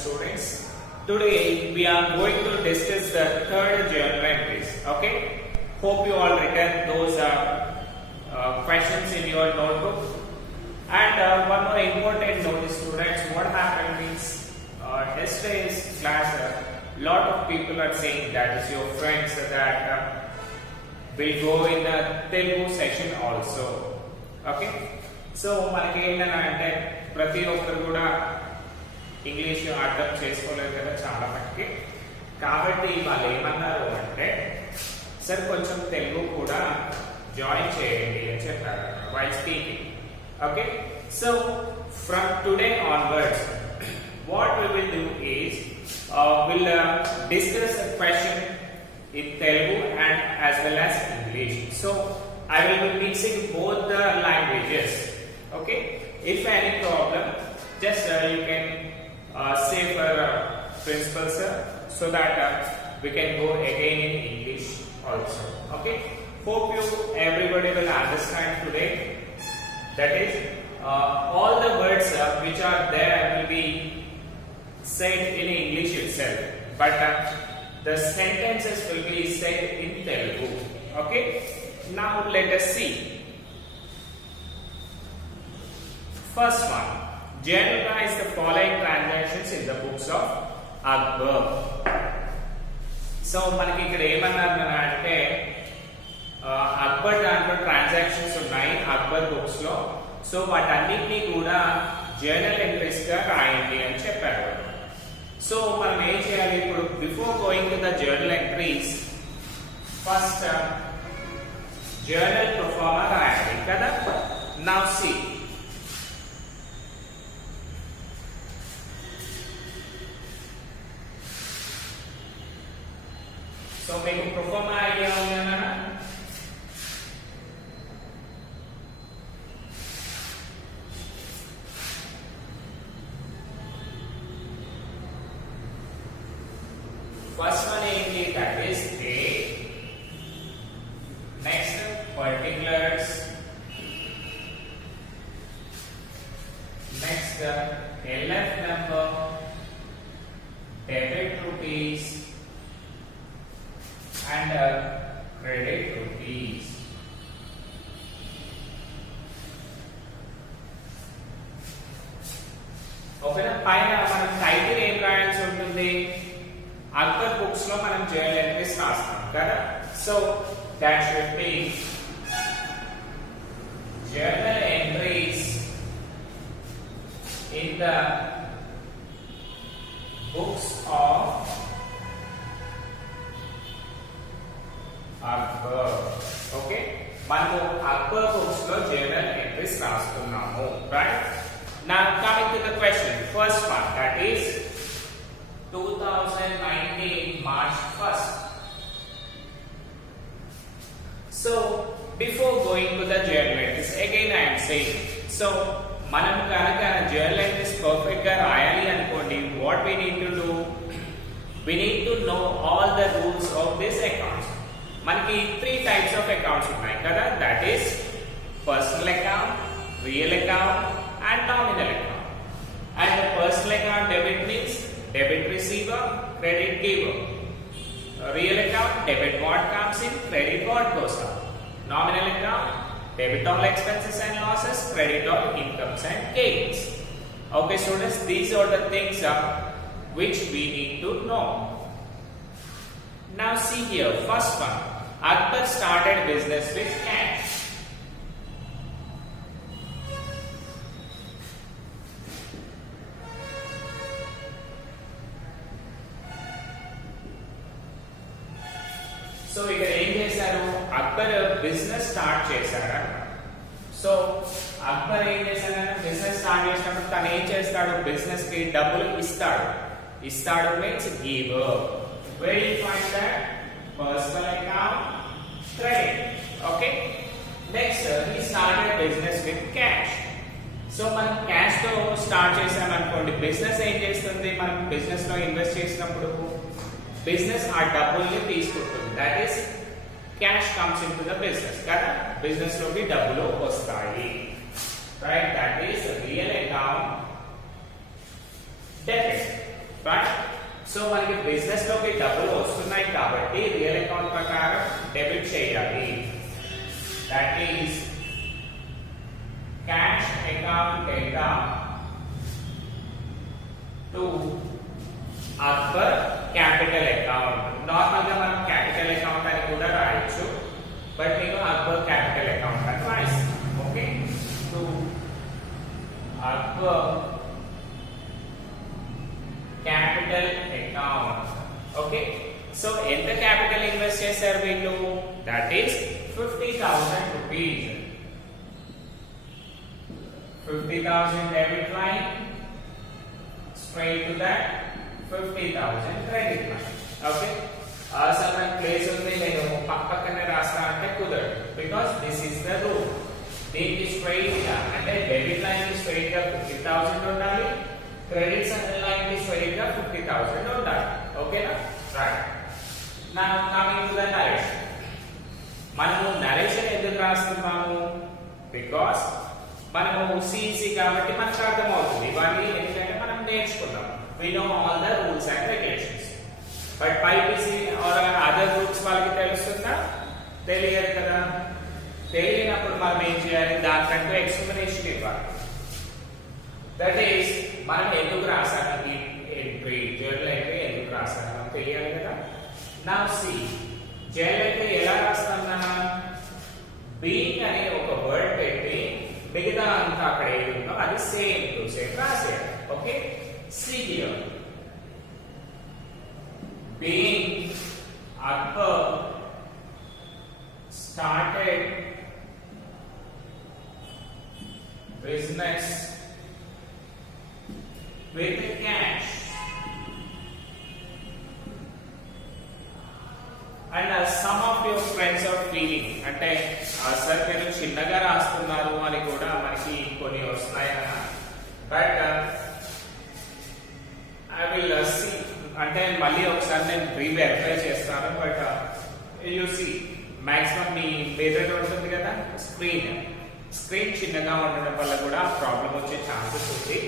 students. Today we are going to discuss the third journal entries. Okay. Hope you all written those questions in your notebook. And one more important note, students. What happened is yesterday's class. A lot of people are saying that is your friends that will go in the Telugu session also. Okay. So మనకి ఏంటంటే ప్రతి ఒక్కరు కూడా ఇంగ్లీష్ అర్థం చేసుకోలేదు కదా చాలా మటుకి. కాబట్టి వాళ్ళు ఏమన్నారు అంటే సార్ కొంచెం తెలుగు కూడా జాయిన్ చేయండి అని చెప్పారు while speaking. Okay, so from today onwards what we will do is we'll discuss a question in Telugu and as well as English. So I will be mixing both the languages. Okay, if any problem just you can say for principal sir so that we can go again in English also. Okay, hope you everybody will understand today. That is all the words which are there will be said in English itself, but the sentences will be said in Telugu. Okay, now let us see. First one, generalize the following transactions in the books of Akbar. So మనకి ఇక్కడ ఏమన్నారు అంటే అక్బర్ దాంట్లో ట్రాన్సాక్షన్స్ ఉన్నాయి అక్బర్ బుక్స్ లో. సో వాటన్నిటినీ కూడా journal entries గా రాయండి అని చెప్పారు. సో మనం ఏం చేయాలి ఇప్పుడు before going to the journal entries first journal proforma రాయాలి కదా. నౌ సీ సో మీకు ప్రొఫార్మా ఐడియా ఉందా? First one is that is A. Next, particulars. Next, LF number, debit rupees, and credit rupees. Okay, na పైన మనం టైటిల్ ఏం రాయాల్సి ఉంటుంది? అక్బర్ బుక్స్ లో మనం జర్నల్ ఎంట్రీస్ రాస్తాం కదా. So that should be journal entries in the books of Akbar. ఓకే, మనము అక్బర్ బుక్స్ లో జర్నల్ ఎంట్రీస్ రాస్తున్నాము. Right, now coming to the question. First one that is 2019 March 1st. So before going to the journal entries, again I am saying, so మనం కనుక journal entries perfect గా రాయాలి అనుకోండి, what we need to do, we need to know all the rules of this account. మనకి 3 types of accounts ఉన్నాయి కదా. That is personal account, real account and nominal account. And the personal account debit means debit receiver, credit giver. Real account, debit what comes in, credit what goes out. Nominal account, debit all expenses and losses, credit all incomes and gains. Okay students, these are the things which we need to know. Now see here, first one, Akbar started business with cash. So ఇక్కడ ఏం చేశారు, Akbar business start చేశారు. సో అక్బర్ ఏం చేశారు, business start చేసినప్పుడు తను ఏం చేస్తాడు, బిజినెస్ కి డబ్బులు ఇస్తాడు. ఇస్తాడు means give. Where you find that? Personal account, credit. Okay, next he started business with cash. So మనం క్యాష్ తో స్టార్ట్ చేసాం అనుకోండి, బిజినెస్ ఏం చేస్తుంది, మనం బిజినెస్ లో ఇన్వెస్ట్ చేసినప్పుడు బిజినెస్ ఆ డబ్బుల్ని తీసుకుంటుంది. That is cash comes in to the business కదా. బిజినెస్ లోకి డబ్బులు వస్తాయి. Right, that is real account, debit. Right. So మనకి బిజినెస్ లోకి డబ్బులు వస్తున్నాయి కాబట్టి రియల్ అకౌంట్ ప్రకారం డెబిట్ చేయాలి. That is cash account data to Akbar capital account. Normal గా మనం క్యాపిటల్ అకౌంట్ అని కూడా రాయొచ్చు, బట్ నేను అక్బర్ క్యాపిటల్ అకౌంట్ అని రాయిస్తాను. Okay, to Akbar capital account. Okay, so ఎంత క్యాపిటల్ ఇన్వెస్ట్ చేశారు వీళ్ళు? That is 50,000 rupees. 50,000 debit line straight to that 50,000 credit line. Okay, sir నాకు ప్లేస్ ఉంది, నేను పక్కనే రాస్తా అంటే కుదరదు, because this is the rule. దీనికి స్ట్రైట్ గా అంటే డెబిట్ లైన్ కి స్ట్రైట్ గా 50,000 ఉండాలి, క్రెడిట్స్ లైన్ కి స్ట్రైట్ గా 50,000 ఉండాలి. ఓకేనా? రైట్. నా కమింగ్ టు ద నరేషన్. మనము నరేషన్ ఎందుకు రాస్తున్నాము? బికాస్ మనము సిఇసి కాబట్టి మనకు అర్థమవుతుంది ఇవన్నీ, ఎందుకంటే మనం నేర్చుకున్నాం. we know all the rules and regulations. But BiPC or other groups వాళ్ళకి తెలుస్తుందా? తెలియదు కదా. తెలియనప్పుడు మనం ఏం చేయాలి? దానికంటూ ఎక్స్ప్లెనేషన్ ఇవ్వాలి. దట్ ఈస్ మనం ఎందుకు రాసాము ఈ ఎంట్రీ, జర్నల్ ఎంట్రీ ఎందుకు రాసాము మనకు తెలియాలి కదా. నా సి జర్నల్ ఎంట్రీ ఎలా రాస్తాం? బీయింగ్ అనే ఒక వర్డ్ పెట్టి మిగతా అంతా అక్కడ ఏది ఉందో అది సేమ్ టు సేమ్ రాసేయాలి. Okay, see here being Akbar started business with cash and some of your friends are feeling అంటే సార్ మీరు చిన్నగా రాస్తున్నారు అని కూడా మనకి కొన్ని వస్తున్నాయి కదా. బట్ ఐ విల్ సీ అంటే మళ్ళీ ఒకసారి నేను రీవెరిఫై చేస్తాను. బట్ యూ సీ మాక్సిమం మీ పేదలో ఉంటుంది కదా స్క్రీన్ చిన్నగా ఉండడం వల్ల కూడా ప్రాబ్లం వచ్చే ఛాన్సెస్ ఉంది.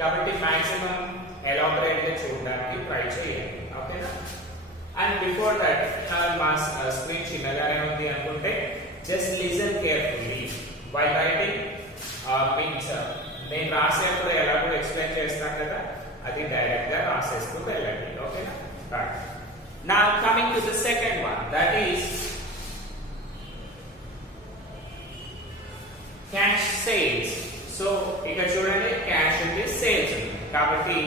కాబట్టి మాక్సిమం ఎలాబరేట్ గా చూడడానికి ట్రై చేయండి. ఓకేనా? అండ్ బిఫోర్ దట్ మా స్క్రీన్ చిన్నగానే ఉంది అనుకుంటే just listen carefully while writing. Means నేను రాసేప్పుడు ఎలా కూడా ఎక్స్ప్లెయిన్ చేస్తాను కదా, అది డైరెక్ట్ గా రాసేస్తూ వెళ్ళండి. ఓకేనా? Right. Now coming to the second one, that is cash sales. So ఇక్కడ చూడండి, క్యాష్ ఉంది, సేల్స్ ఉంది. కాబట్టి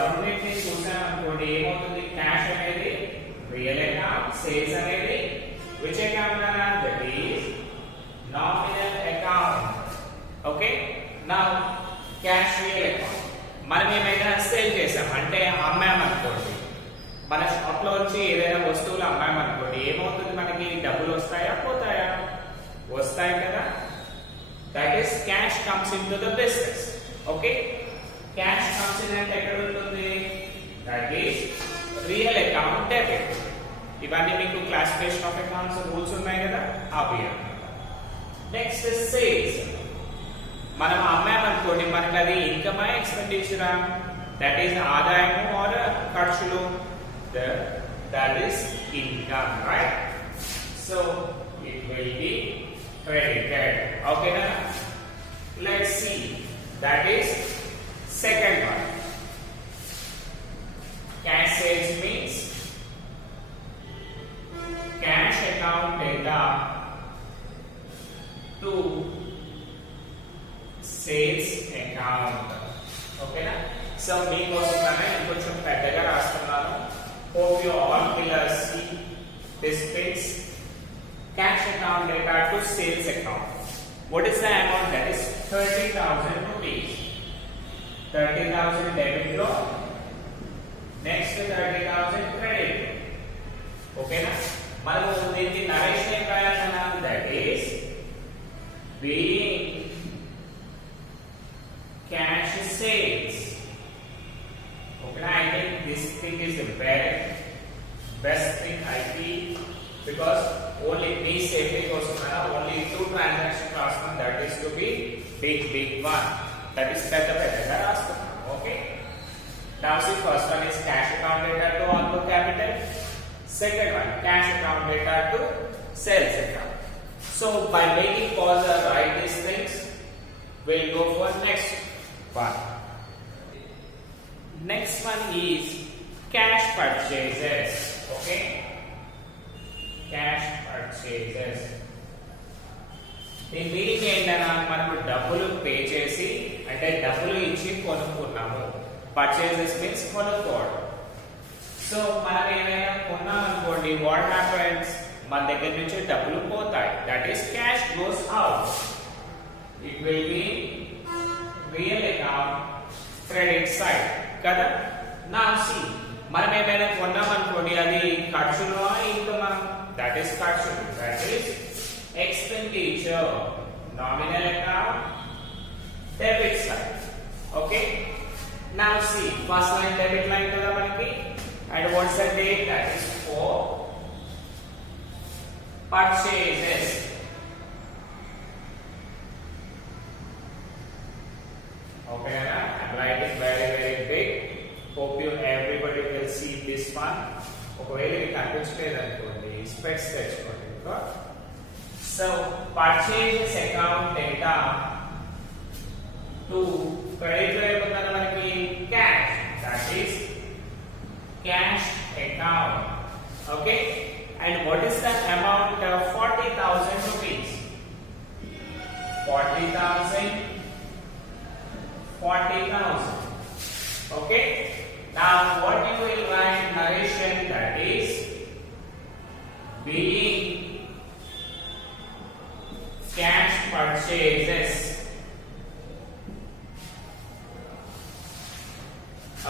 రెండింటిని చూసామనుకోండి ఏమవుతుంది? క్యాష్ అనేది రియల్ అకౌంట్, సేల్స్ అనేది విచ్ అకౌంట్ అన్నా? That is nominal account. Okay, now cash real account. మనం ఏమైనా సేల్ చేసాం అంటే అమ్మామనుకోండి, మన షాప్ లో వచ్చి ఏదైనా వస్తువులు అమ్మామనుకోండి, ఏమవుతుంది? మనకి డబ్బులు వస్తాయా పోతాయా? వస్తాయి కదా. That is cash comes in to the business. Okay, cash comes in అంటే ఎక్కడ ఉంటుంది? That is real account debit. ఇవన్నీ మీకు క్లాసిఫికేషన్ ఆఫ్ అకౌంట్స్ రూల్స్ ఉన్నాయి కదా, అవి. Next sales. మనం అమ్మామనుకోండి, మనకి అది ఇన్కమా ఎక్స్పెండిచరా? దట్ ఈస్ ఆదాయము ఆర్ ఖర్చులు? That is income, right? So it will be credited. ఓకేనా? Let's see. That is second one. Cash sales means cash account data to sales account. ఓకేనా? సో మీకోసమే ఇంకొంచెం పెద్దగా రాస్తున్నాను. Hope you all will see this pics. Cash account data to sales account. What is the amount? That is 30,000 rupees. 30,000 debit loan. Next 30,000 credit. Okay na? మనము దీనికి నరేషన్ ఏం రాయాలన్నా? That is being cash sales. Okay, I think this thing is the best thing I feel, because only me safety కోసం only 2 transactions రాస్తున్నాం. That is to be big one. That is పెద్దగా రాస్తున్నాం. Okay, Now see, first one is cash account data to on-book capital. Second one, cash account data to sales account. So by making pause or write these things, we'll go for next one. Next one is cash purchases. Okay, cash purchases. దీని మీనింగ్ ఏంటన్నా, మనకు డబ్బులు పే చేసి అంటే డబ్బులు ఇచ్చి కొనుక్కున్నాము. Purchases means కొనుక్కోవడం. సో మనం ఏమైనా కొన్నాం అనుకోండి, వాట్ హ్యాపెన్స్, మన దగ్గర నుంచి డబ్బులు పోతాయి. That is cash goes out. It will be real account credit side కదా. నా సి, మనం ఏమైనా కొన్నాం అనుకోండి, అది ఖర్చులో ఇన్కమ్, దట్ ఈస్ ఖర్చు, that is expenditure, nominal account, debit side. Okay, now see, first line debit line kada manaki, and what's the date? That is for purchases. Okay, I'm writing very big. Hope you everybody will see this one. ఒకవేళ మీకు అనిపించలేదు అనుకోండి, స్పెక్స్ తెచ్చుకోండి. So purchases account data to credit lo ఏమన్నా మనకి cash, that is cash account. Okay, and what is the amount of 40,000 rupees? 40,000. Okay, now what you will write narration, that is being cash purchases.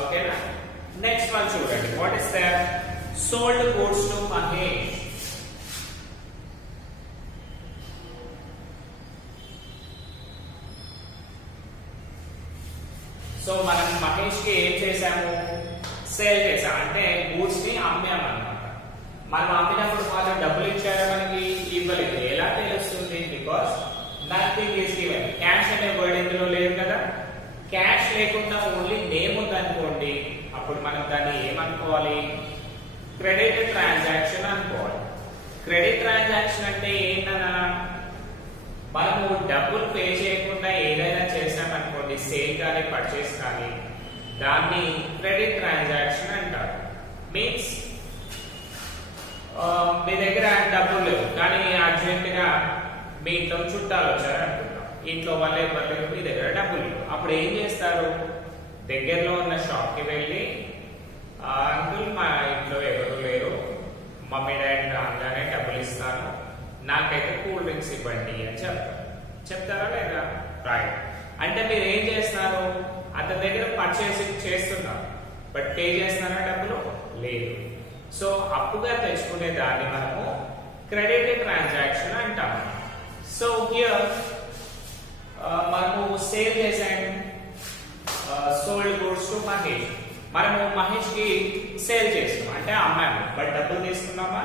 Okay, next one children, what is that? Sold goods to Mahesh. So మనం మహేష్ కి ఏం చేసాము, సేల్ చేసాం, అంటే గూడ్స్ ని అమ్మాము అన్నమాట. మనం అమ్మినప్పుడు వాళ్ళు డబ్బులు ఇచ్చారా, మనకి ఇవ్వలేదు. ఎలా తెలుస్తుంది? Because nothing is given. Cash అనే వర్డ్ ఇందులో లేదు కదా. క్యాష్ లేకుండా ఓన్లీ నేమ్ ఉందనుకోండి, అప్పుడు మనం దాన్ని ఏమనుకోవాలి? క్రెడిట్ ట్రాన్సాక్షన్ అనుకోవాలి. క్రెడిట్ ట్రాన్సాక్షన్ అంటే ఏంటన్నా, మనము డబ్బులు పే చేయకుండా ఏదైనా చేసామనుకోండి, సేల్ కానీ పర్చేస్ కానీ, దాన్ని క్రెడిట్ ట్రాన్సాక్షన్ అంటారు. మీన్స్ మీ దగ్గర డబ్బులు లేవు, కానీ అర్జెంట్ గా మీ ఇంట్లో చుట్టాలు వచ్చారు అనుకుంటాం, ఇంట్లో వాళ్ళు ఎవరు లేరు, మీ దగ్గర డబ్బులు లేవు. అప్పుడు ఏం చేస్తారు? దగ్గరలో ఉన్న షాప్ కి వెళ్ళి, అంకుల్ మా ఇంట్లో ఎవరు లేరు, మమ్మీ డాడీ రాగానే డబ్బులు ఇస్తాను, నాకైతే కూల్ డ్రింక్స్ ఇవ్వండి అని చెప్తారా లేదా? రైట్. అంటే మీరు ఏం చేస్తారు? అతని దగ్గర పర్చేసింగ్ చేస్తున్నారు, బట్ పే చేస్తున్నారా డబ్బులు? లేదు. సో అప్పుగా తెచ్చుకునే దాన్ని మనము క్రెడిట్ ట్రాన్సాక్షన్ అంటాము. సో హియర్ మనము సేల్ చేసాము, సోల్డ్ గూడ్స్ టు మహేష్. మనము మహేష్ కి సేల్ చేస్తున్నాం అంటే అమ్మాము, బట్ డబ్బులు తీసుకున్నామా?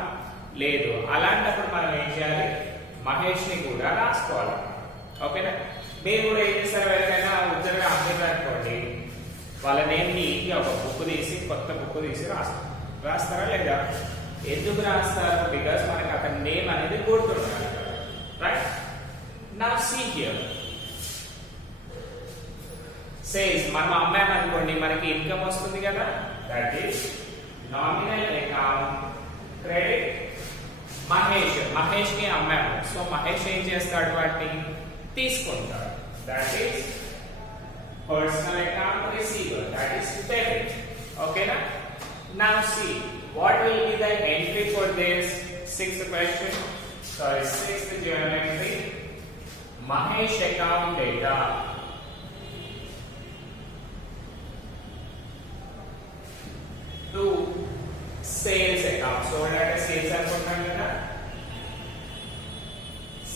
లేదు. అలాంటప్పుడు మనం ఏం చేయాలి? మహేష్ ని కూడా రాసుకోవాలి. ఓకేనా? మీరు కూడా ఏం చేస్తారు? ఎవరికైనా ఉద్యోగం అమ్మేదనుకోండి, వాళ్ళ నేమ్ ని ఒక బుక్ తీసి, కొత్త బుక్ తీసి రాస్తారా లేదా? ఎందుకు రాస్తారు? బికాస్ మనకి అతని నేమ్ అనేది గుర్తుండాలి. Right. Now see here sales మనం అమ్మామనుకోండి, మనకి ఇన్కమ్ వస్తుంది కదా. That is nominal account credit. Mahesh కి అమ్మాము, సో మహేష్ ఏం చేస్తాడు? వాటిని తీసుకుంటాడు. That is personal account receiver, that is debit. ఓకేనా? Now see, what will be the entry for this sixth question? Sorry, sixth journal entry. Mahesh account data to sales account. So what are the sales account?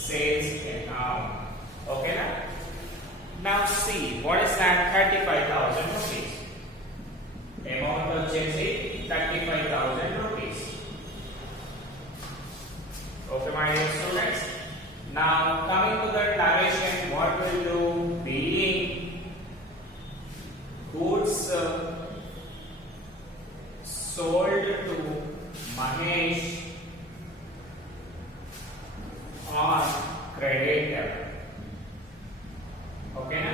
Sales account. Okay na? Now see, what is that? 35,000 rupees. Amount వచ్చేసి 35,000 rupees. Okay, my dear students. Now coming to the narration, what will do? Being goods sold to Mahesh on credit. ఓకేనా?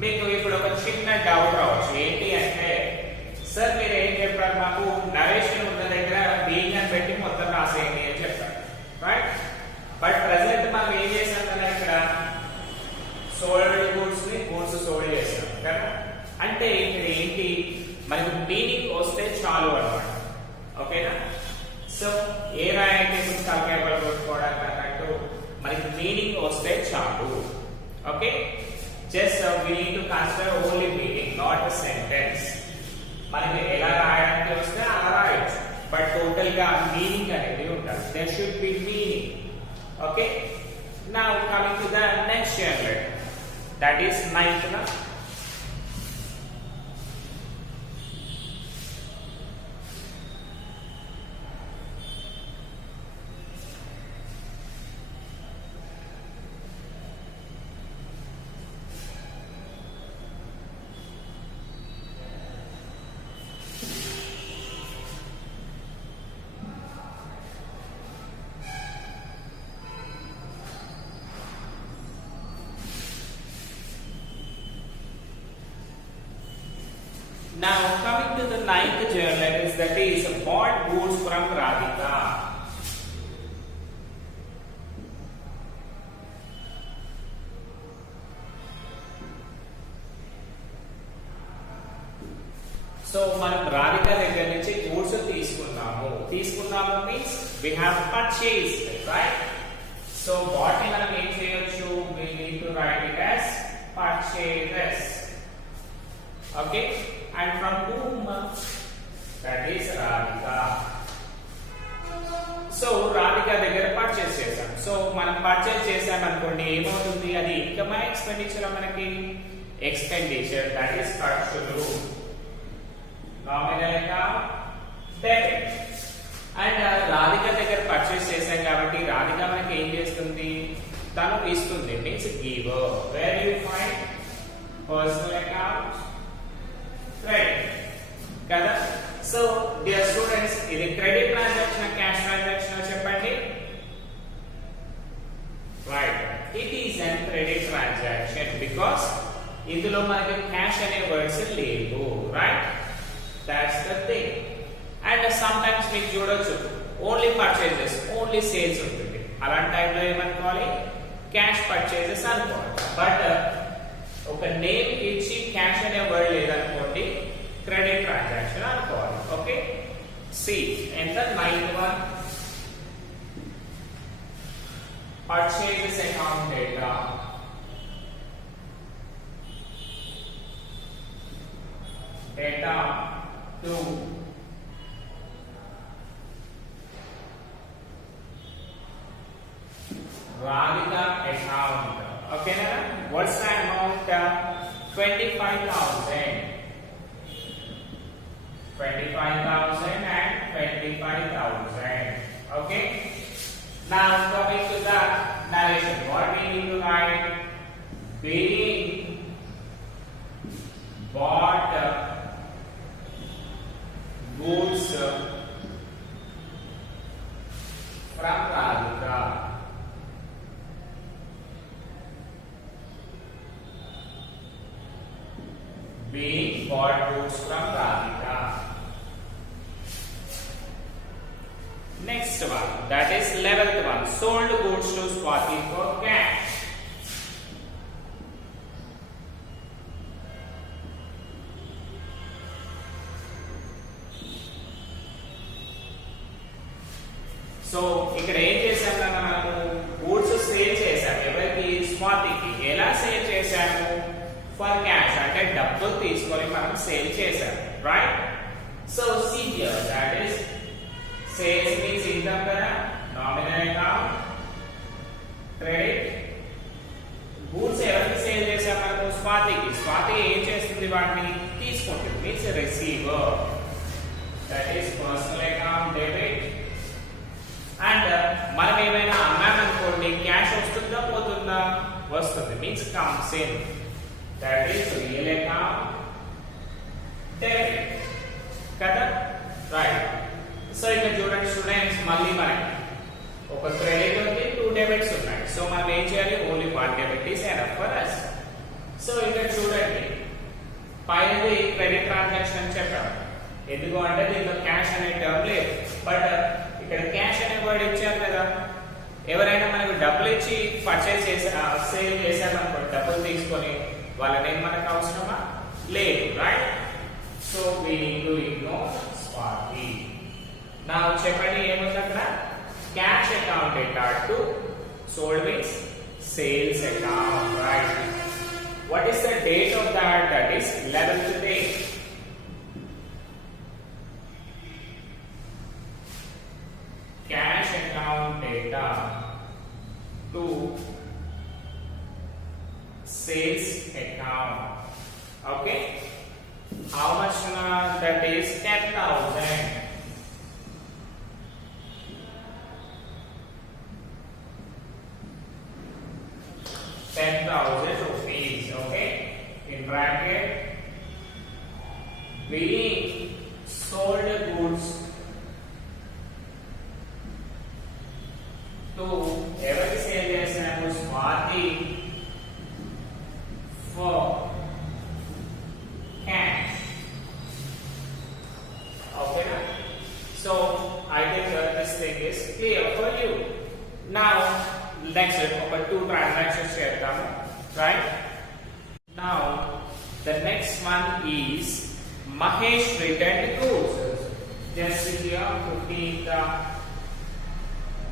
మీకు ఇప్పుడు ఒక చిన్న డౌట్ రావచ్చు, ఏంటి అంటే సార్ మీరు ఏం చెప్పారు, మాకు నరేషన్ ఉన్న దగ్గర బీయింగ్ అని పెట్టి మొత్తం రాసేయండి అని చెప్పారు, రైట్? బట్ ప్రెసెంట్ మనం ఏం చేసాం కదా, ఇక్కడ సోల్డ్ గూడ్స్ ని గూడ్స్ సోల్డ్ చేసాం కదా, అంటే ఇక్కడ ఏంటి మనకు మీనింగ్ వస్తే చాలు అన్నమాట. ఓకేనా? సో ఏ రాయంటే తలకాయలు కొట్టుకోవడానికి అన్నట్టు మనకి మీనింగ్ వస్తే చాలు. Okay, just we need to consider only meaning, not a sentence. మనకి ఎలా రాయడానికి వస్తే అలా రాయొచ్చు, బట్ టోటల్ గా మీనింగ్ అనేది ఉండాలి. there should be meaning. Okay, now coming to the next chapter, that is ninth. Now coming to the ninth journal, that is bought goods from Radhika. So మనం రాధిక దగ్గర నుంచి గూడ్స్ తీసుకున్నాము means we have purchased, right? So bought ని మనం ఏం చేయొచ్చు, we need to write it as purchases. Okay, and from whom? That is Radhika. So Radhika దగ్గర పర్చేస్ చేసాం. సో మనం పర్చేస్ చేసాం అనుకోండి, ఏమవుతుంది, అది ఇన్కమ్ ఎక్స్పెండిచర్, మనకి ఎక్స్పెండిచర్, దట్ ఈస్ ఖర్చులు, nominal account debit. And Radhika దగ్గర పర్చేస్ చేసాం కాబట్టి రాధిక మనకి ఏం చేస్తుంది, తను ఇస్తుంది, means giver. Where you find personal account credit కదా. సో డియర్ స్టూడెంట్స్, ఇది క్రెడిట్ ట్రాన్సాక్షన్ క్యాష్ ట్రాన్సాక్షన్ చెప్పండి. Right, it is an credit transaction because ఇందులో మనకి క్యాష్ అనే వర్డ్స్ లేవు, right? That's the thing. And some times మీకు చూడొచ్చు ఓన్లీ పర్చేజెస్, ఓన్లీ సేల్స్ ఉంటుంది, అలాంటి టైంలో ఏమనుకోవాలి, క్యాష్ పర్చేజెస్ అనుకోవాలి. బట్ ఒక నేమ్ ఇచ్చి క్యాష్ అనే వర్డ్ లేదనుకోండి, క్రెడిట్ ట్రాన్సాక్షన్ అనుకోవాలి. Okay, see and the ninth one, purchases account data. Data to Radhika account. Okay, na? What's the amount? 25,000. 25,000 and 25,000. Okay. Now coming to the narration, what we need to write? Being bought goods from Radhika. Being bought goods from Radhika. Next one, that is 11th one, sold goods to Swati for cash. So ఇక్కడ ఏం చేశాము, మనము goods sale చేసాము, ఎవరికి, స్వాతికి. ఎలా సేల్ చేశాము, for cash, అంటే డబ్బులు తీసుకొని మనం సేల్ చేసాము, right? So see here, that is sales means income కదా, నామినల్ అకౌంట్ క్రెడిట్. గూడ్స్ ఎవరికి సేల్ చేసాము, మనము స్వాతికి. స్వాతి ఏం చేస్తుంది, వాటిని తీసుకుంటుంది, means receiver, that is personal account debit. And మనం ఏమైనా అమ్మామనుకోండి, క్యాష్ వస్తుందా పోతుందా, వస్తుంది, means comes in, that is real account debit పైనది క్రెడిట్ ట్రాన్సాక్షన్ అని చెప్పాము. ఎందుకు అంటే దీంట్లో క్యాష్ అనే టర్మ్ లేదు. బట్ ఇక్కడ క్యాష్ అనే వర్డ్ ఇచ్చారు కదా. ఎవరైనా మనకు డబ్బులు ఇచ్చి పర్చేస్ సేల్ చేశారనుకోండి, డబ్బులు తీసుకొని వాళ్ళ నేమ్ మనకు అవసరమా? లేదు, right? So we need to ignore Swati. Now చెప్పండి ఏముంది అక్కడ? Cash account data to sold means sales account, right? What is the date of that? That is 11th day. Cash account data to sales account. Okay, how much that is? 10,000. ₹10,000. Okay, in bracket being sold goods to every sale చేసినప్పుడు Swathi for cash. Okay, so I think this thing is clear for you. Now next ఒక two transactions చేద్దాము, right? Now the next one is Mahesh returned goods. Just here 15th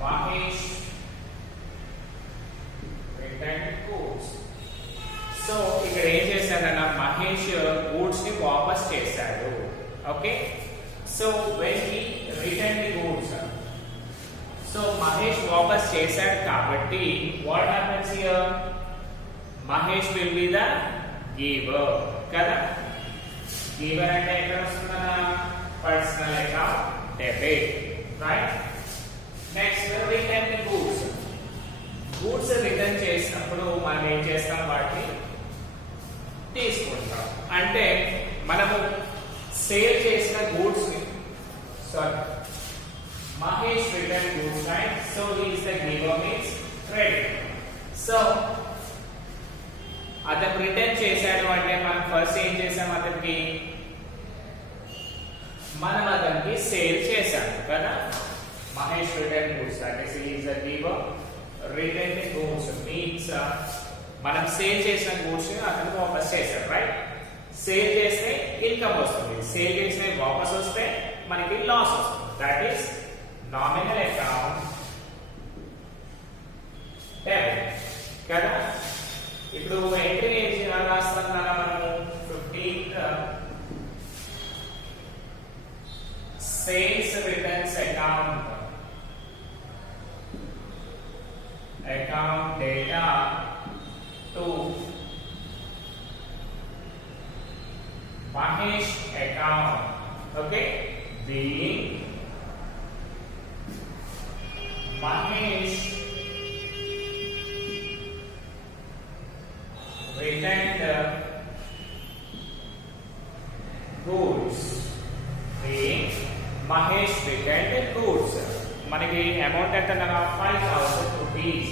Mahesh returned goods. So ఇక్కడ ఏం చేశాడన్న, మహేష్ గూడ్స్ ని వాపస్ చేశాడు. Okay, so when he return the goods, so Mahesh వాపస్ చేశాడు కాబట్టి what happens here? Mahesh will be the giver కదా. గివర్ అంటే ఎక్కడ వస్తుందన్న? Personal account debit, right? Next return the goods. Goods return చేసినప్పుడు మనం ఏం చేస్తాం? వాటిని తీసుకుంటాం. అంటే మనము సేల్ చేసిన గూడ్స్ ని, సారీ, Mahesh return goods, right? So he is the giver means credit. So అతను రిటర్న్ చేశాడు అంటే మనం ఫస్ట్ ఏం చేసాం? అతనికి మనం అతనికి సేల్ చేశాము కదా. Mahesh return goods, that is he is the giver. Return goods means మనం సేల్ చేసిన గూడ్స్ ని అతనికి వాపస్ చేశారు, రైట్? సేల్ చేస్తే ఇన్కమ్ వస్తుంది, సేల్ చేసిన వాపస్ వస్తే మనకి లాస్ వస్తుంది. That is nominal account debit కదా. ఇప్పుడు ఎంట్రీ ఏం రాస్తాం కదా మనము? 15th sales returns account data to Mahesh account. Okay, being Mahesh returned goods. Being Mahesh returned goods. మనకి అమౌంట్ ఎంత? 5,000 rupees.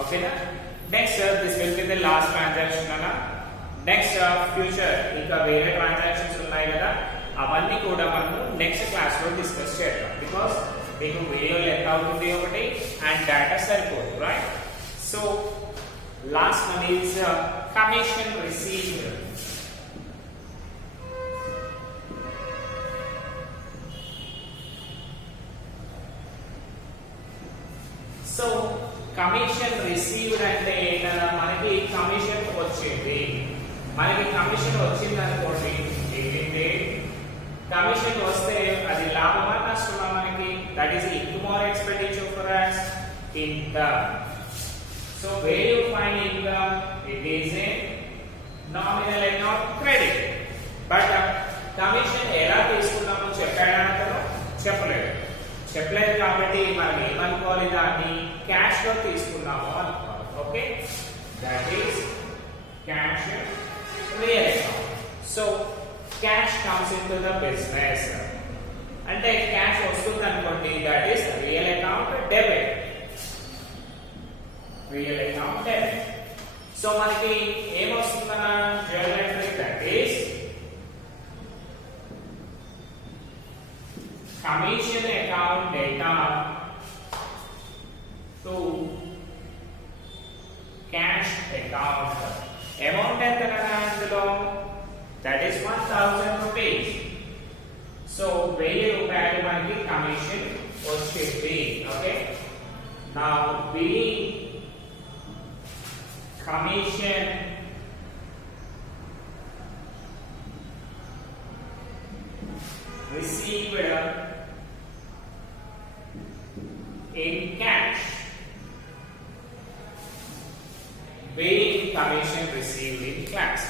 Okay na? Next this will be the last transaction ana. Next future ఇంకా వేరే ట్రాన్సాక్షన్స్ ఉన్నాయి కదా, అవన్నీ కూడా మనము నెక్స్ట్ క్లాస్ లో డిస్కస్ చేద్దాం. బికాస్ మీకు వీడియో లెంత్ అవుతుంది ఒకటి అండ్ డేటా సరిపోదు, right? So last one is commission received. So commission received అంటే ఏంటన్నా, మనకి కమిషన్ వచ్చింది. మనకి కమిషన్ వచ్చింది అనుకోండి, ఏంటంటే కమిషన్ వస్తే అది లాభమా నష్టమా మనకి? That is income or expenditure for us? Income. So where you find income? It is a nominal account credit. But commission ఎలా తీసుకున్నామో చెప్పాడా అతను? చెప్పలేదు కాబట్టి మనం ఏమనుకోవాలి? దాన్ని క్యాష్ లో తీసుకున్నాము అనుకోవాలి. Okay, that is cash real account. So cash comes in to the business అంటే క్యాష్ వస్తుంది అనుకోండి, that is real account debit. Real account debit. So మనకి ఏమొస్తుందన్న journal entry that is commission account data to cash account. Amount ఎంతనన్నా అందులో that is 1000 rupees. So 1000 రూపాయలు మనకి కమిషన్ వచ్చింది. Okay, now billing commission received in cash. Billing commission received in cash.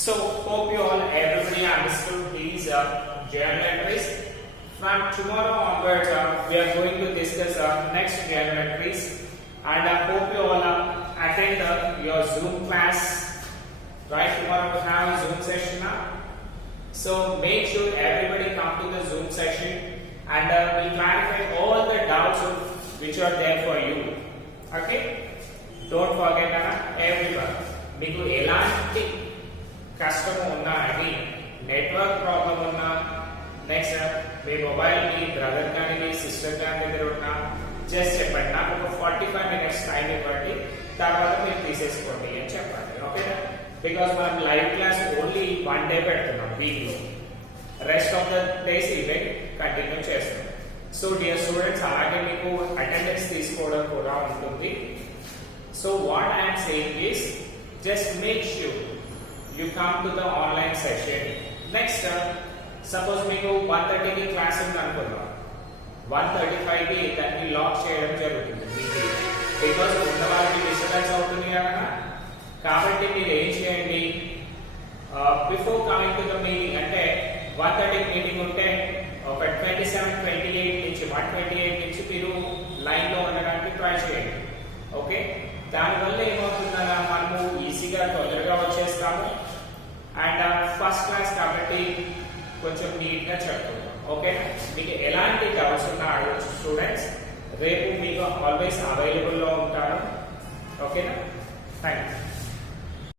So hope you all everybody understood these journal entries. From tomorrow onwards, we are going to discuss next journal entries, and I hope you all attend your Zoom class. Right, tomorrow we have a Zoom session now. So make sure everybody come to the Zoom session, and we'll clarify all the doubts which are there for you. Okay, don't forget everyone. మీకు ఎలాంటి కష్టం ఉన్నా అండి, network problem ఉన్నా, నెక్స్ట్ మీ మొబైల్ మీ బ్రదర్ కానీ మీ సిస్టర్ కానీ దగ్గర ఉన్నా జస్ట్ చెప్పండి, నాకు ఒక 45 minutes టైం ఇవ్వండి, తర్వాత మీరు తీసేసుకోండి అని చెప్పండి. ఓకేనా, బికాస్ మనం లైవ్ క్లాస్ ఓన్లీ 1 day పెడుతున్నాం వీక్లో, rest of the days event continue చేస్తాం. సో డియర్ స్టూడెంట్స్, అలాగే మీకు అటెండెన్స్ తీసుకోవడం కూడా ఉంటుంది. So what I'm saying is just make sure you come to the online session. Next, suppose మీకు 1:30కి క్లాస్ ఉంది అనుకుందాం, 1:35కి దాన్ని లాక్ చేయడం జరుగుతుంది మీకు, బికాస్ ఉన్న వాళ్ళకి డిస్టర్బెన్స్ అవుతుంది కదా. కాబట్టి మీరు ఏం చేయండి, before coming to the meeting, అంటే 1:30కి మీటింగ్ ఉంటే ఒక 27-28 నుంచి 1:28 నుంచి మీరు లైన్ లో ఉండడానికి ట్రై చేయండి. ఓకే, దానివల్ల ఏమవుతుందన్నా మనము ఈజీగా తొందరగా వచ్చేస్తాము, అండ్ ఫస్ట్ క్లాస్ కాబట్టి కొంచెం నీట్ గా చెప్పుకుంటాం. ఓకే, మీకు ఎలాంటి డౌట్స్ ఉన్నా అడగచ్చు స్టూడెంట్స్, రేపు మీకు ఆల్వేస్ అవైలబుల్ లో ఉంటాను. ఓకేనా, థ్యాంక్ యూ.